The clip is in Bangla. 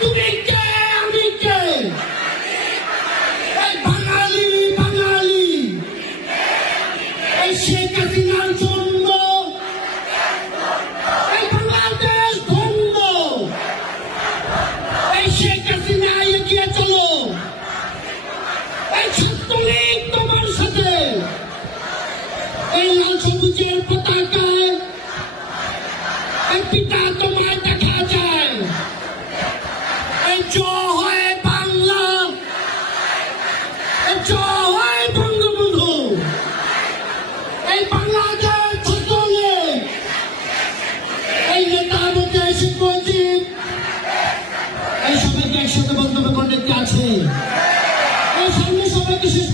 তুমি কে আমি কে বাঙালি বাঙালি এই শেখ হাসিনার জন্য এই বাংলাদেশ ধন্য এই শেখ হাসিনা এগিয়ে চলো এই ছাত্রলীগ তোমার সাথে এই লাল সবুজের পতাকায় এই পিতা তোমায় দেখা যায় এই জয় হয় বাংলা এই জয় হয় বঙ্গবন্ধু এই বাংলাদেশ ছাত্রলীগ এই নেতা মধ্যে শেখ মুজিব এই সবাইকে একসাথে বক্তব্য করতে আছে এই সামনে সবাইকে শেষ